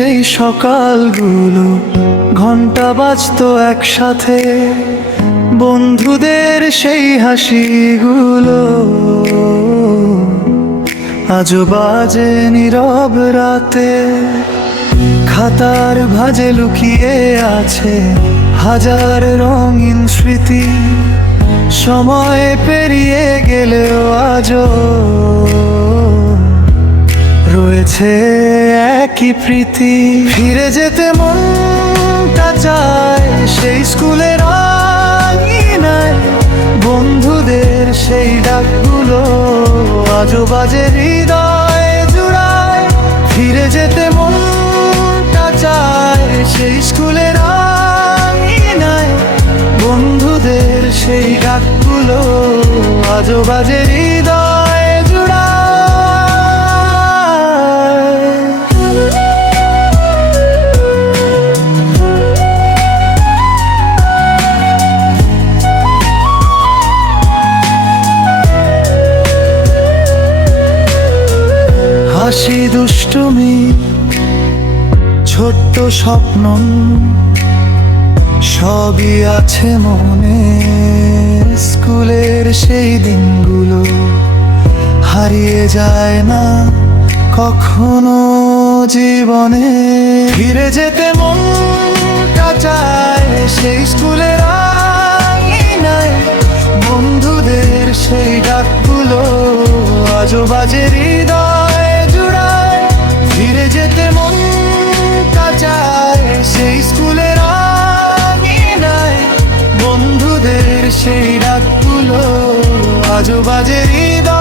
সেই সকালগুলো, ঘন্টা বাজতো একসাথে, বন্ধুদের সেই হাসিগুলো আজও বাজে নীরব রাতে। খাতার ভাঁজে লুকিয়ে আছে হাজার রঙিন স্মৃতি, সময় পেরিয়ে গেলেও আজও রয়েছে একই প্রীতি। ফিরে যেতে মনটা চায় সেই স্কুলের আঙিনায়, বন্ধুদের সেই ডাকগুলো আজও বাজে হৃদয় জুড়ায়। ফিরে যেতে মনটা চায় সেই স্কুলের আঙিনায়, বন্ধুদের সেই ডাকগুলো আজও বাজে হৃদয় জুড়ায়। হাসি, দুষ্টুমি, ছোট্ট স্বপ্ন সবই আছে মনে। স্কুলের সেই দিনগুলো হারিয়ে যায় না কখনো জীবনে। ফিরে যেতে মনটা চায় সেই স্কুলের আঙিনায়, বন্ধুদের সেই ডাকগুলো আজও বাজে হৃদয় জুড়ায়। ফিরে যেতে মনটা চায় সেই স্কুলের আঙিনায়, বন্ধুদের সেই ডাকগুলো আজও বাজে হৃদয়।